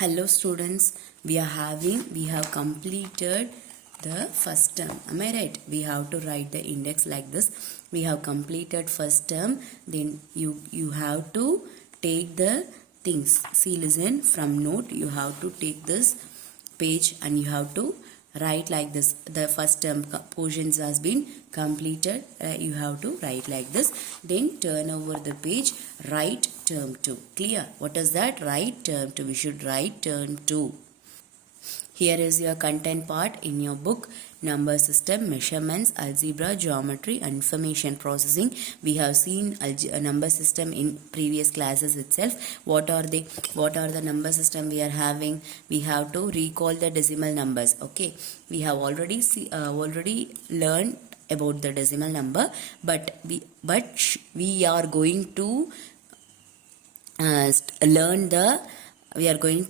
Hello students, we have completed the first term. Am I right? We have to write the index like this. We have completed first term. Then you have to take the things. See, listen, from note you have to take this page and you have to write like this. The first term portions has been completed. You have to write like this. Then turn over the page, write term 2. Clear? What is that? Write term 2. We should write term 2. Here is your content part in your book. Number system, measurements, algebra, geometry, information processing. We have seen number system in previous classes itself. What are the number system we are having? We have to recall the decimal numbers. Okay, we have already learned about the decimal number, but we are going to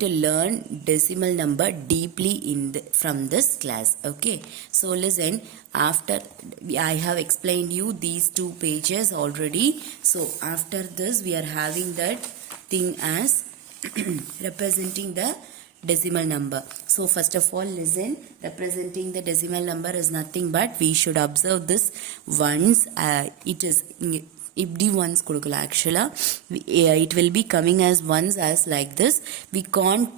learn decimal number deeply from this class. Okay, so listen, after I have explained you these two pages already. So after this we are having that thing as representing the decimal number. So first of all, listen, representing the decimal number is nothing but we should observe this ones. It is இப்படி ones கொடுக்கல actually. It will be coming as ones as like this. We can't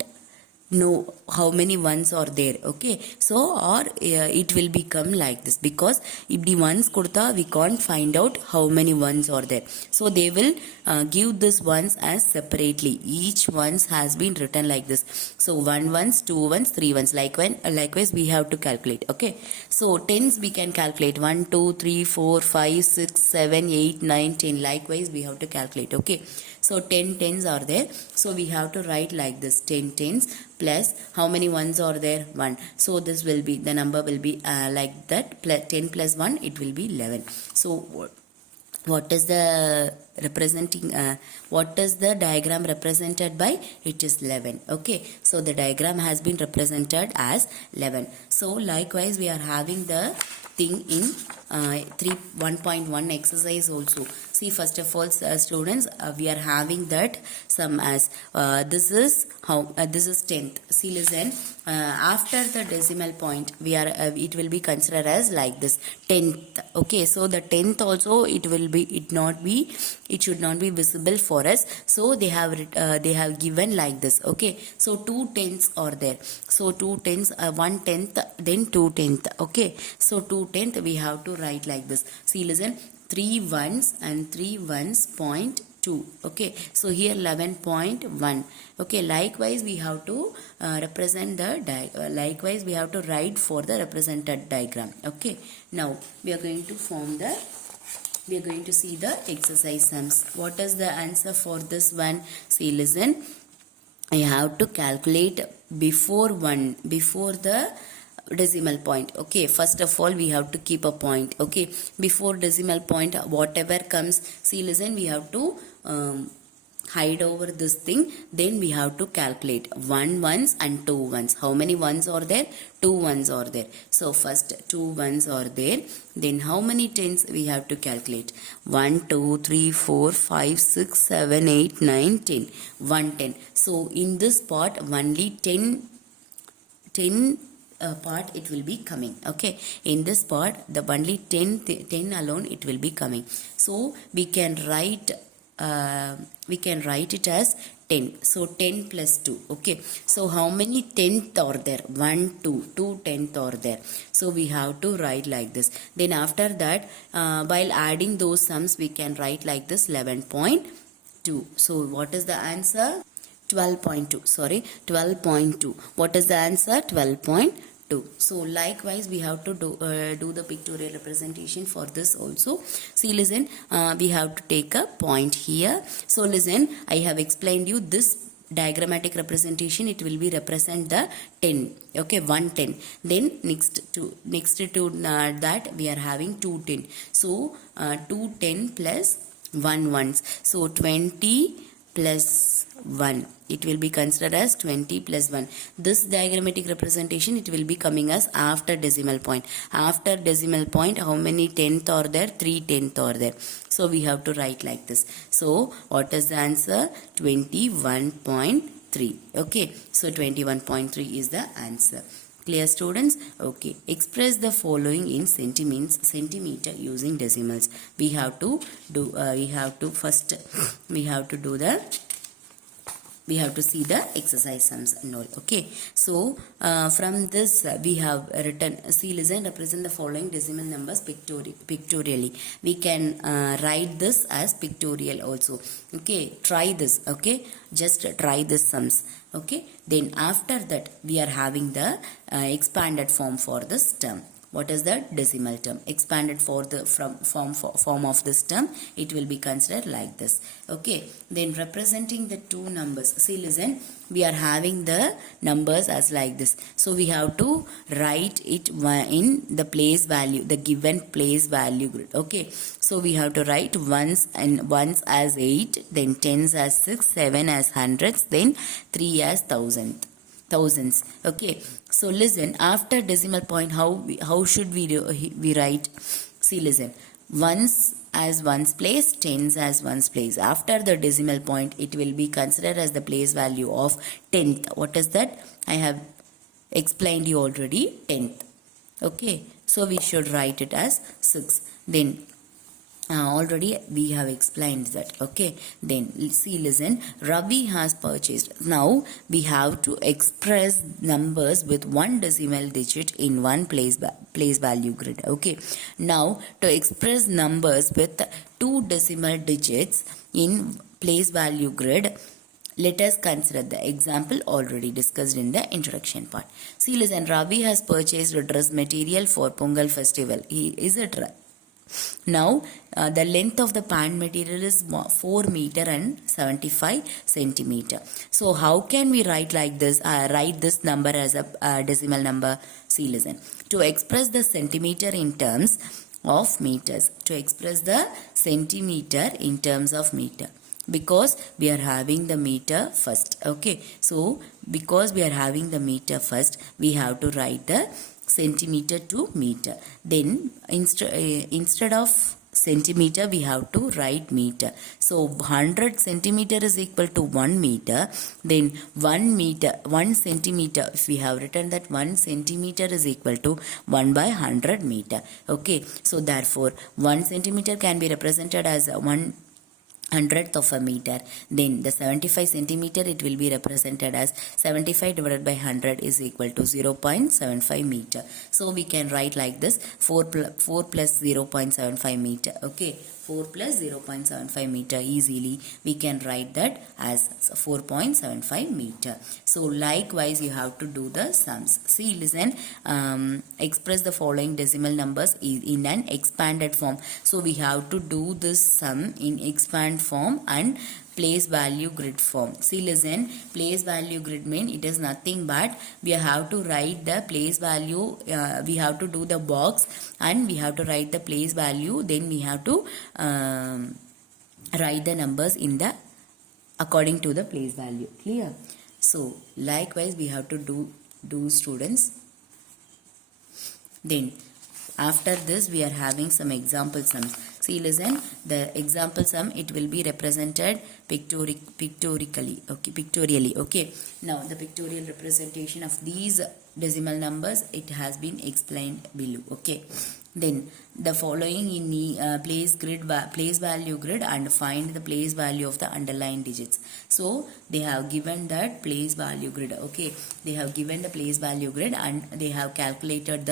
know how many ones are there. Okay, so or it will become like this because இப்படி ones கொடுத்தா we can't find out how many ones are there. So they will give this ones as separately. Each ones has been written like this. So 1 ones, 2 ones, 3 ones. Likewise we have to calculate. Okay, so tens we can calculate 1 2 3 4 5 6 7 8 9 10. Likewise we have to calculate. Okay, so 10 tens are there. So we have to write like this: 10 tens plus how many ones are there? 1. So this will be, the number will be like that, 10 plus 1, it will be 11. So what is the diagram represented by? It is 11. Okay, so the diagram has been represented as 11. So likewise we are having the thing in 1.1 exercise also. See, first of all, students, we are having that sum as this is 10th. See, listen, after the decimal point we are it will be considered as like this, 10th. Okay, so the 10th also it should not be visible for us. So they have given like this. Okay, so 2 tenths are there. So 2 tenths, 1 tenth, then 2 tenth. Okay, so 2 tenth we have to write like this. See, listen, 3 ones and 3 ones 0.2. Okay, so here 11.1. Okay, likewise we have to represent the likewise we have to write for the represented diagram. Okay, now we are going to see the exercise sums. What is the answer for this one? See, listen, I have to calculate before the decimal point. Okay, first of all we have to keep a point. Okay, before decimal point whatever comes, see, listen, we have to hide over this thing. Then we have to calculate 1 ones and 2 ones. How many ones are there? 2 ones are there. So first 2 ones are there. Then how many tens we have to calculate? 1 2 3 4 5 6 7 8 9 10. 1 10. So in this part only 10 part it will be coming. Okay, in this part the only 10 alone it will be coming. So we can write it as 10. So 10 plus 2. Okay, so how many tenth are there? 1 2 tenth are there. So we have to write like this. Then after that while adding those sums we can write like this, 11.2. So what is the answer? 12.2. Sorry, 12.2. What is the answer? 12.2. So likewise we have to do the pictorial representation for this also. See, listen, we have to take a point here. So listen, I have explained you this diagrammatic representation. It will be represent the 10. Okay, 110. Then next to that we are having 210. So 210 plus 1 ones. So 20 plus 1. It will be considered as 20 plus 1. This diagrammatic representation, it will be coming as after decimal point. After decimal point, how many tenth are there? 3 tenth are there. So we have to write like this. So what is the answer? 21.2. 3. Okay, so 21.3 is the answer. Clear, students? Okay, express the following in centimeter using decimals. We have to do we have to see the exercise sums and all. Okay, so from this we have written, see, listen, represent the following decimal numbers pictorially. We can write this as pictorial also. Okay, try this. Okay, just try this sums. Okay, then after that we are having the expanded form for this term. What is the decimal term? Expanded for the form of this term, it will be considered like this. Okay, then representing the two numbers. See, listen, we are having the numbers as like this. So we have to write it in the place value, the given place value grid. Okay, so we have to write ones as 8, then tens as 6, 7 as hundreds, then 3 as thousands. Okay, so listen, after decimal point, how should we write? See, listen, ones as ones place, tens as ones place. After the decimal point, it will be considered as the place value of tenth. What is that? I have explained you already, tenth. Okay, so we should write it as 6. Then already we have explained that. Okay, then see, listen, Ravi has purchased. Now we have to express numbers with one decimal digit in one place value grid. Okay, now to express numbers with two decimal digits in place value grid, let us consider the example already discussed in the introduction part. See, listen, Ravi has purchased a dress material for Pongal festival. Is it right? Now the length of the pant material is 4 meter and 75 centimeter. So how can we write like this? Write this number as a decimal number. See, listen, to express the centimeter in terms of meters. To express the centimeter in terms of meter, because we are having the meter first. Okay, so because we are having the meter first, we have to write the centimeter to meter. Then instead of centimeter, we have to write meter. So 100 centimeter is equal to 1 meter. Then 1 centimeter, if we have written that 1 centimeter is equal to 1 by 100 meter. Okay, so therefore 1 centimeter can be represented as 1/100th of a meter. Then the 75 centimeter, it will be represented as 75 divided by 100 is equal to 0.75 meter. So we can write like this, 4 plus 0.75 meter. Okay, 4 plus 0.75 meter, easily we can write that as 4.75 meter. So likewise you have to do the sums. See, listen, express the following decimal numbers in an expanded form. So we have to do this sum in expand form and place value grid form. See, listen, place value grid mean it is nothing but we have to write the place value, we have to do the box and we have to write the place value, then we have to write the numbers in the according to the place value. Clear? So likewise we have to do students. Then after this we are having some example sums. See, listen, the example sum, it will be represented pictorially. Okay, now the pictorial representation of these decimal numbers, it has been explained below. Okay, then the following in place value grid and find the place value of the underlying digits. So they have given that place value grid. Okay, they have given the place value grid and they have calculated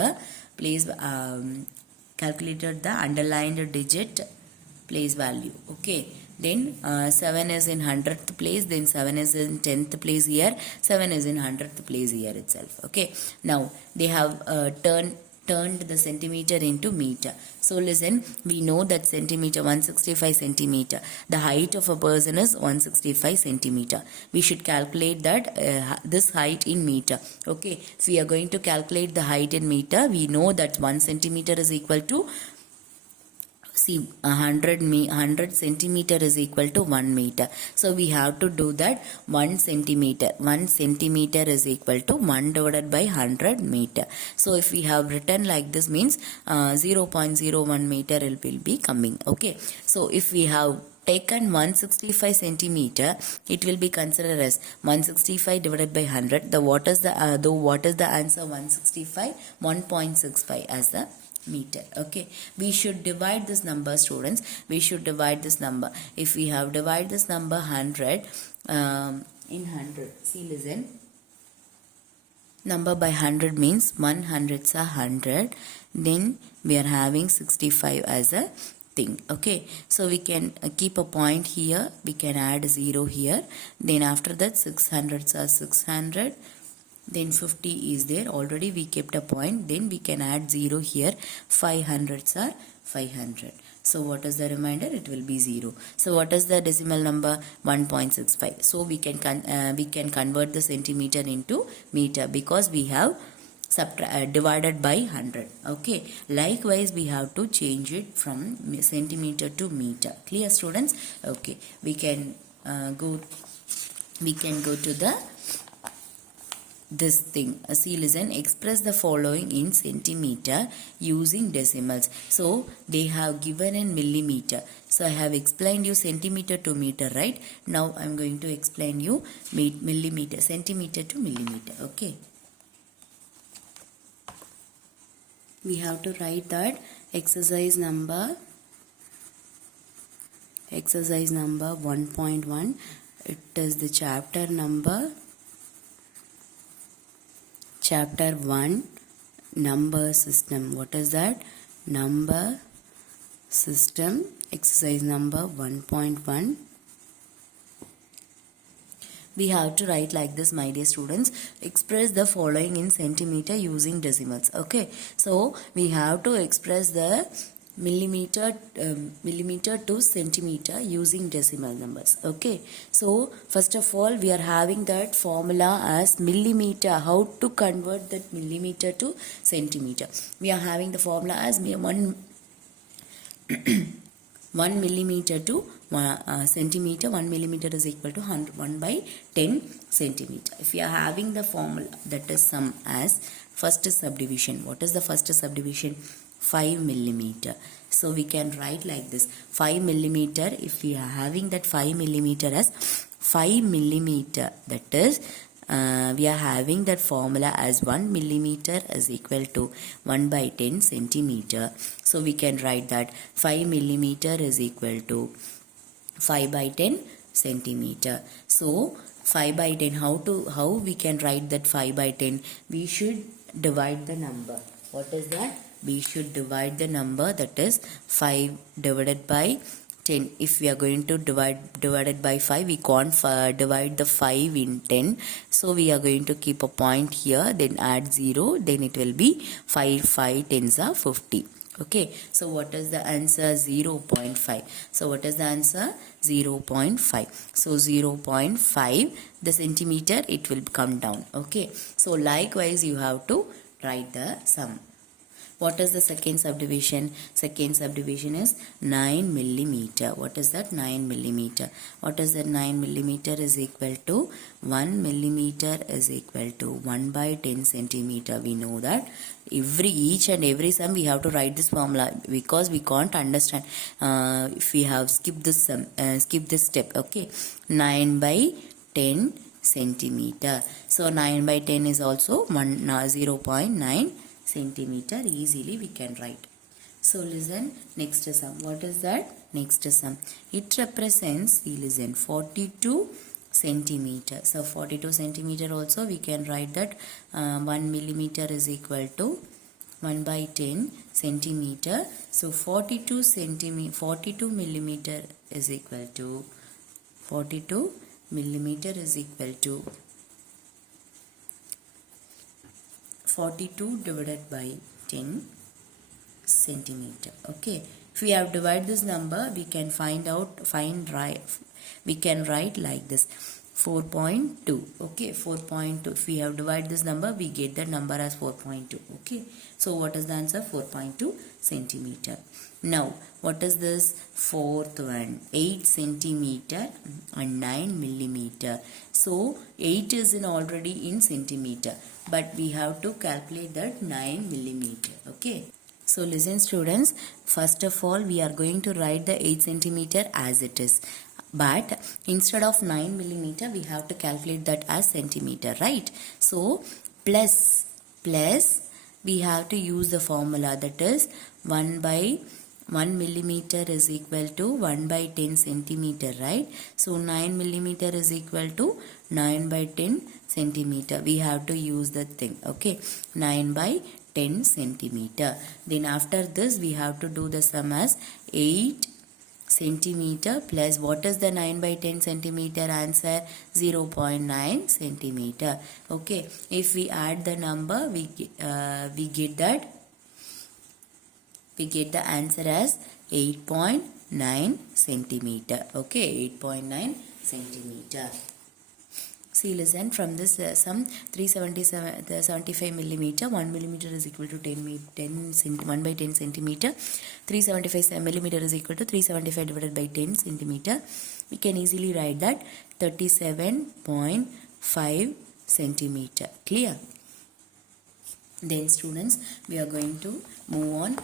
the underlined digit place value. Okay, then 7 is in 100th place, then 7 is in 10th place here, 7 is in 100th place here itself. Okay, now they have turned the centimeter into meter. So listen, we know that centimeter 165 centimeter. The height of a person is 165 centimeter. We should calculate that this height in meter. Okay, if we are going to calculate the height in meter, we know that 1 centimeter is equal to, see, 100 centimeter is equal to 1 meter. So we have to do that 1 centimeter. 1 centimeter is equal to 1 divided by 100 meter. So if we have written like this means 0.01 meter it will be coming. Okay, so if we have taken 165 centimeter, it will be considered as 165 divided by 100. What is the answer? 165, 1.65 as the meter. Okay, we should divide this number, students. We should divide this number. If we have divided this number 100 in 100, see, listen, number by 100 means 1 hundreds are 100, then we are having 65 as a thing. Okay, so we can keep a point here, we can add 0 here, then after that 600s are 600, then 50 is there, already we kept a point, then we can add 0 here, 500s are 500. So what is the remainder? It will be 0. So what is the decimal number? 1.65. So we can convert the centimeter into meter because we have divided by 100. Okay, likewise we have to change it from centimeter to meter. Clear, students? Okay, we can go to the this thing. See, listen, express the following in centimeter using decimals. So they have given in millimeter. So I have explained you centimeter to meter, right? Now I am going to explain you millimeter, centimeter to millimeter. Okay, we have to write that exercise number 1.1. It is the chapter 1, number system. What is that? Number system, exercise number 1.1. We have to write like this, my dear students. Express the following in centimeter using decimals. Okay, so we have to express the millimeter to centimeter using decimal numbers. Okay, so first of all we are having that formula as millimeter. How to convert that millimeter to centimeter? We are having the formula as 1 millimeter to centimeter. 1 millimeter is equal to 1 by 10 centimeter. If we are having the formula, that is sum as first subdivision. What is the first subdivision? 5 millimeter. So we can write like this, 5 millimeter. If we are having that 5 millimeter as 5 millimeter, that is we are having that formula as 1 millimeter is equal to 1 by 10 centimeter. So we can write that 5 millimeter is equal to 5 by 10 centimeter. So 5 by 10, how we can write that 5 by 10? We should divide the number. What is that? We should divide the number, that is 5 divided by 10. If we are going to divided by 5, we can't divide the 5 in 10. So we are going to keep a point here, then add 0, then it will be 5 tens are 50. Okay, so what is the answer? 0.5. So what is the answer? 0.5. So 0.5 the centimeter, it will come down. Okay, so likewise you have to write the sum. What is the second subdivision? Second subdivision is 9 millimeter. What is that? 9 millimeter. What is that? 9 millimeter is equal to 1 millimeter is equal to 1 by 10 centimeter. We know that each and every sum we have to write this formula because we can't understand if we have skipped this sum, skip this step. Okay, 9 by 10 centimeter. So 9 by 10 is also 0.9 centimeter. Easily we can write. So listen, next sum. What is that? Next sum. It represents, see, listen, 42 centimeter. So 42 centimeter also we can write that 1 millimeter is equal to 1 by 10 centimeter. So 42 millimeter is equal to 42 millimeter is equal to 42 divided by 10 centimeter. Okay, if we have divided this number, we can we can write like this, 4.2. Okay, 4.2. If we have divided this number, we get the number as 4.2. Okay, so what is the answer? 4.2 centimeter. Now what is this? Fourth one, 8 centimeter and 9 millimeter. So 8 is already in centimeter, but we have to calculate that 9 millimeter. Okay, So listen students, first of all we are going to write the 8 centimeter as it is. But instead of 9 millimeter we have to calculate that as centimeter, right? So plus we have to use the formula, that is 1 by 1 millimeter is equal to 1 by 10 centimeter, right? So 9 millimeter is equal to 9 by 10 centimeter. We have to use the thing, okay? 9 by 10 centimeter. Then after this we have to do the sum as 8 centimeter plus what is the 9 by 10 centimeter answer? 0.9 centimeter. Okay, if we add the number we get the answer as 8.9 centimeter. Okay, 8.9 centimeter. See, listen, from this sum 375 millimeter, 1 millimeter is equal to 1 by 10 centimeter. 375 millimeter is equal to 375 divided by 10 centimeter. We can easily write that 37.5 centimeter. Clear? Then students, we are going to move on.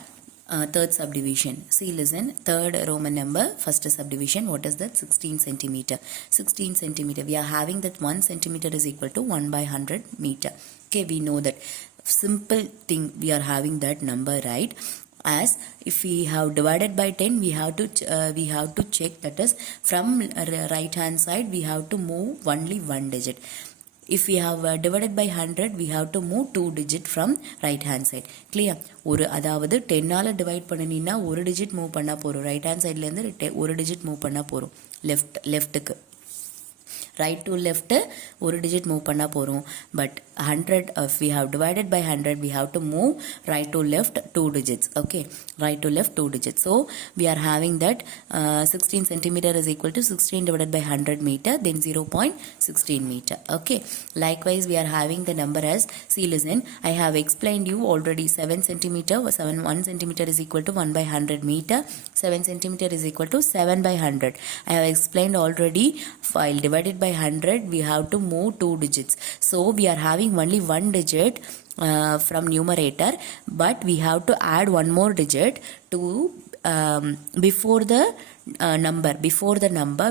Third subdivision. See, listen, third Roman number, first subdivision, what is that? 16 centimeter. 16 centimeter. We are having that 1 centimeter is equal to 1 by 100 meter. Okay, we know that. Simple thing, we are having that number, right? As if we have divided by 10, we have to check, that is from right hand side we have to move only one digit. If we have divided by 100, we have to move 2 digit from right hand side. Clear? அதாவது 10 ஆல divide பண்ணினா ஒரு digit move பண்ணா போறோம். Right hand சைடுல இருந்து ஒரு digit move பண்ணா போறோம். லெஃப்ட்க்கு right to left ஒரு digit move பண்ணா போறோம். But 100 if we have divided by 100 we have to move right to left 2 digits. Okay, right to left 2 digits. So we are having that 16 centimeter is equal to 16 divided by 100 meter, then 0.16 meter. Okay, likewise we are having the number as, see, listen, I have explained you already 7 centimeter 1 centimeter is equal to 1 by 100 meter. 7 centimeter is equal to 7 by 100. I have explained already, while divided by 100 we have to move 2 digits. So we are having only one digit from numerator, but we have to add one more digit to before the number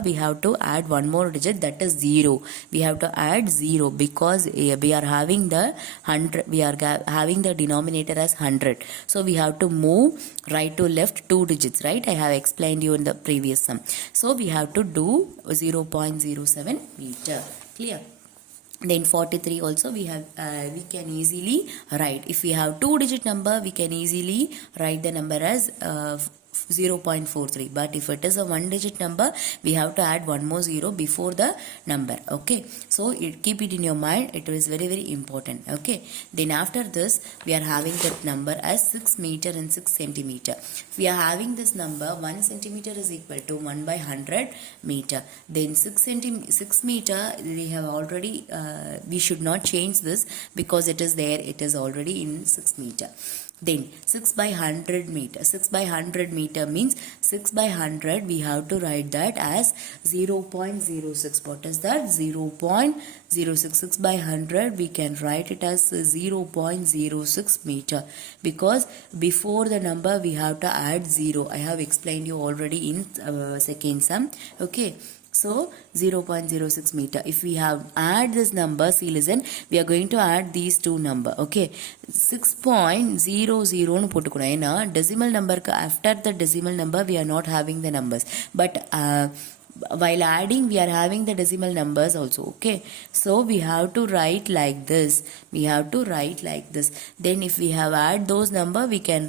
we have to add one more digit, that is 0. We have to add 0 because we are having the 100, we are having the denominator as 100. So we have to move right to left 2 digits, right? I have explained you in the previous sum. So we have to do 0.07 meter. Clear? Then 43 also we can easily write. If we have 2 digit number, we can easily write the number as 0.43. But if it is a 1 digit number, we have to add one more 0 before the number. Okay, so keep it in your mind, it is very very important. Okay, then after this we are having that number as 6 meter and 6 centimeter. We are having this number 1 centimeter is equal to 1 by 100 meter. Then 6 meter we have already we should not change this because it is there, it is already in 6 meter. Then 6 by 100 meter. 6 by 100 meter means 6 by 100 we have to write that as 0.06. What is that? 0.06. 6 by 100 we can write it as 0.06 meter because before the number we have to add 0. I have explained you already in second sum. Okay, so 0.06 meter. If we have add this number, see, listen, we are going to add these two number. Okay, 6.00 nu potukona, ena decimal number ku after the decimal number we are not having the numbers, but while adding we are having the decimal numbers also. Okay, so we have to write like this. Then if we have add those number, we can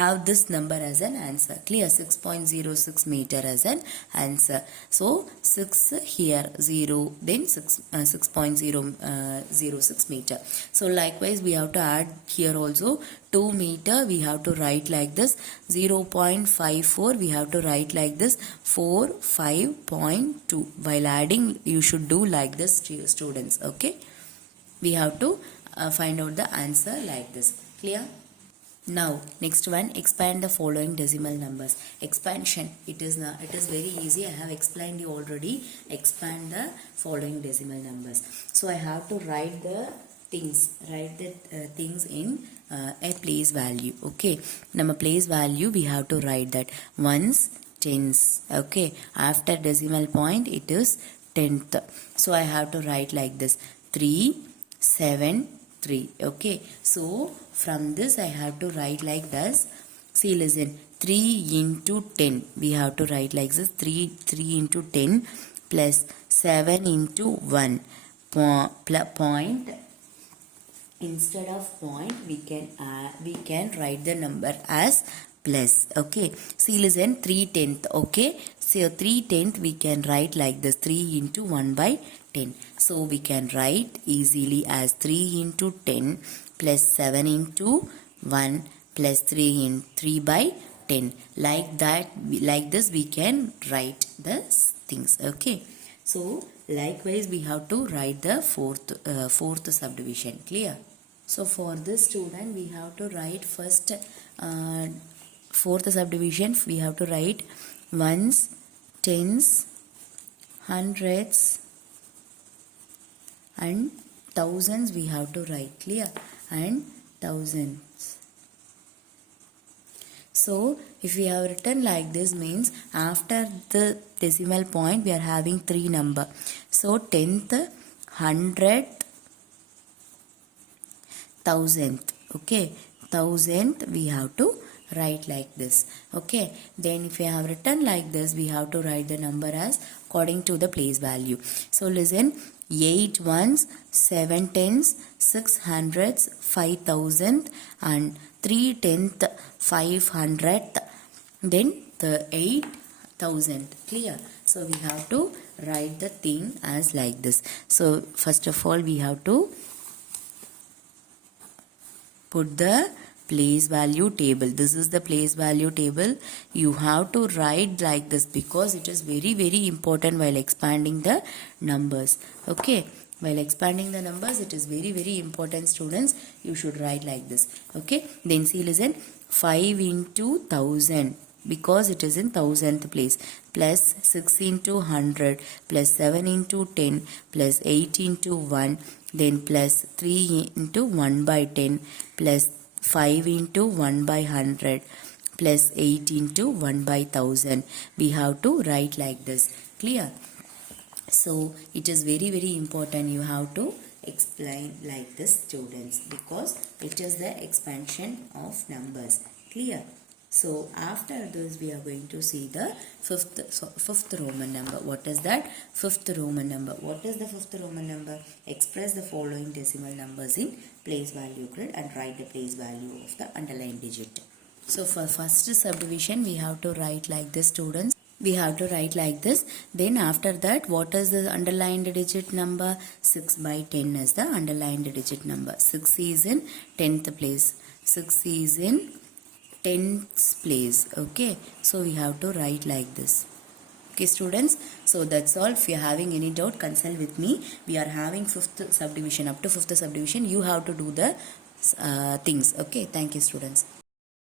have this number as an answer. Clear? 6.06 meter as an answer. So 6 here, 0, then 6.006 meter. So likewise we have to add here also 2 meter, we have to write like this. 0.54 we have to write like this. 5.2. While adding you should do like this, students. Okay, we have to find out the answer like this. Clear? Now next one, expand the following decimal numbers. Expansion, it is very easy. I have explained you already. Expand the following decimal numbers. So I have to write the things, write the things in a place value. Okay, nama place value we have to write that ones, tens. Okay, after decimal point it is tenth. So I have to write like this 3 7 3. Okay, so from this I have to write like this. See, listen, 3 into 10 we have to write like this. 3 into 10 plus 7 into 1 point. Instead of point we can write the number as plus. Okay, see, listen, 3/10. Okay, so 3/10 we can write like this. 3 into 1 by 10. So we can write easily as 3 into 10 plus 7 into 1 plus 3 in 3 by 10. Like that, like this we can write the things. Okay, so likewise we have to write the fourth subdivision. Clear? So for this student we have to write first fourth subdivision. We have to write ones, tens, hundreds and thousands we have to write. Clear? And thousands. So if we have written like this means after the decimal point we are having 3 number. So 10th, 100th, 1000th. Okay, 1000th we have to write like this. Okay, then if we have written like this we have to write the number as according to the place value. So listen, 8 ones, 7 tens, 6 hundreds, 5000th and 3 tenth, 500th, then the 8000th. Clear? So we have to write the thing as like this. So first of all we have to put the place value table. This is the place value table. You have to write like this because it is very important while expanding the numbers. Okay, while expanding the numbers it is very important, students. You should write like this. Okay, then see, listen, 5 into 1000 because it is in 1000th place, plus 6 into 100 plus 7 into 10 plus 8 into 1, then plus 3 into 1 by 10 plus 5 into 1 by 100 plus 8 into 1 by 1000. We have to write like this. Clear? So it is very important you have to explain like this, students, because it is the expansion of numbers. Clear? So after this we are going to see the fifth Roman number. What is that? Fifth Roman number. What is the fifth Roman number? Express the following decimal numbers in place value grid and write the place value of the underlined digit. So for first subdivision we have to write like this, students. We have to write like this. Then after that, what is the underlined digit number? 6 by 10 is the underlined digit number. 6 is in 10th place. 6 is in 10th place. Okay, so we have to write like this. Okay, students, so that's all. If you are having any doubt, consult with me. We are having fifth subdivision. Up to fifth subdivision you have to do the things. Okay, thank you, students.